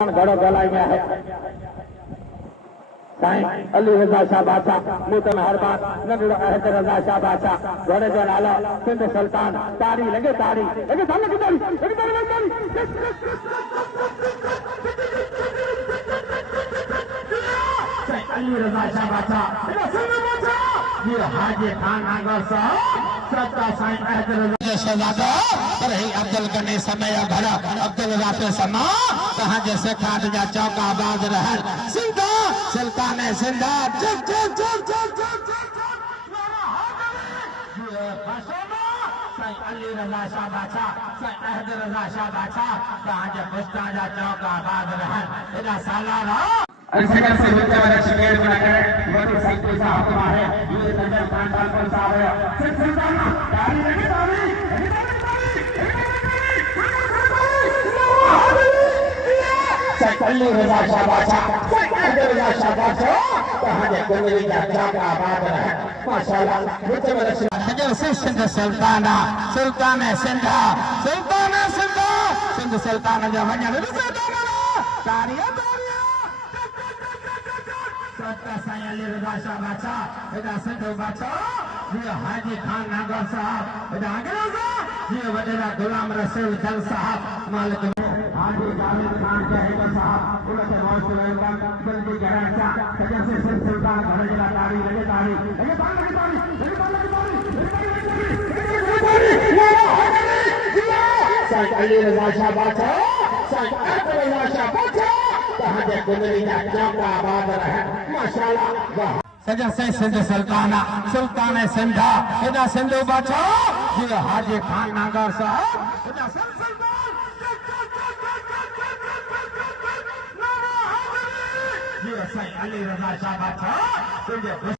घड़ो गलाया है साईं अली रज़ा शाह बादशाह नूतन हर बात नंढड़ो अहद रज़ा शाह बादशाह घोड़े जो नालो सिंध सुल्तान ताड़ी लगे ताड़ी लगे ताड़ी लगे ताड़ी लगे ताड़ी लगे ताड़ी साईं अली रज़ा शाह बादशाह सिंध बादशाह ये हाजी खान आगर साहब सत्ता साईं अहद रज़ा शहजादा पर ही अब्दुल गनी समय भरा अब्दुल राफे समा कहां जैसे खाद जा चौका आबाद रहन सिंधा सुल्तान सिंधा चल चल चल चल चल साईं अली रज़ा शाह बादशाह साईं अहद रज़ा शाह बादशाह कहां जे पुष्टा जा चौका आबाद रहन एदा सालारा अरसगर से बच्चा वाला शिकायत बना कर वो तो सब कुछ हुक्म है ये नजर खानदान को साहब है सिर्फ सुल्तान ताली लगे ताली अली रज़ा शाह बादशाह अहद रज़ा शाह बादशाह कहां जे कुंडली जा चौका आबाद रहे माशाअल्लाह मुझे मेरे सजर से सिंध सुल्ताना सुल्तान सिंधा सुल्तान सिंधा सिंध सुल्तान जा वणन तारिया सत्ता साईं अली रज़ा शाह बादशाह एदा सिंध बादशाह ये हाजी खान नागर साहब एदा अंग्रेज़ ये वडेरा गुलाम रसूल जल साहब मालिक हाजी जावेद खान जहेद साहब उनके मौत वेलकम जल्दी घराचा सजर से सिंध सुल्तान घर जला ताड़ी लगे ताड़ी लगे ताड़ी लगे ताड़ी लगे ताड़ी साईं अली रज़ा शाह बादशाह साईं अहद रज़ा शाह बादशाह कहां जे कुंडली जा चौका आबाद रहे माशाअल्लाह वाह सजर से सिंध सुल्ताना सुल्तान सिंधा एदा सिंध बादशाह ये हाजी खान नागर साहब एदा सिंध सुल्तान ये साईं अली रज़ा शाह बादशाह